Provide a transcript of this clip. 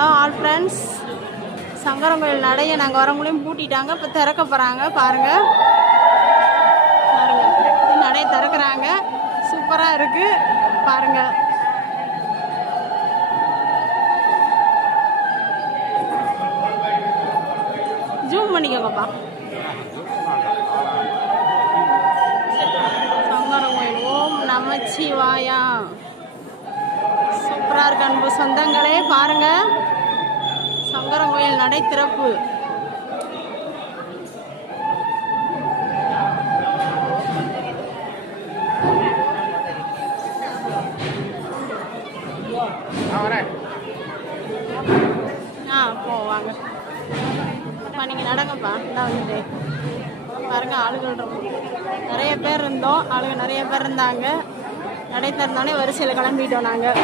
Hello all friends, Sankarankoil நடைய நாங்கள் வர முடியும் பூட்டிட்டாங்க. இப்போ திறக்க போகிறாங்க. பாருங்கள் பாருங்கள், நடை திறக்கிறாங்க. சூப்பராக இருக்குது பாருங்கள். ஜூம் பண்ணிக்கோங்கப்பா. சங்கரங்கோயில் ஓம் நமச்சிவாயா. சூப்பராக இருக்கு அன்பு சொந்தங்களே. பாருங்கள், சங்கரங்கோயில் நடை திறப்பு. போவாங்க. அப்பா நீங்கள் நடங்கப்பா. இதான் வந்துட்டு பாருங்க, ஆளுகள் ரொம்ப நிறைய பேர் இருந்தோம். ஆளுங்க நிறைய பேர் இருந்தாங்க. நடை திறந்தோடனே வரிசையில் கிளம்பிட்டோம் நாங்கள்.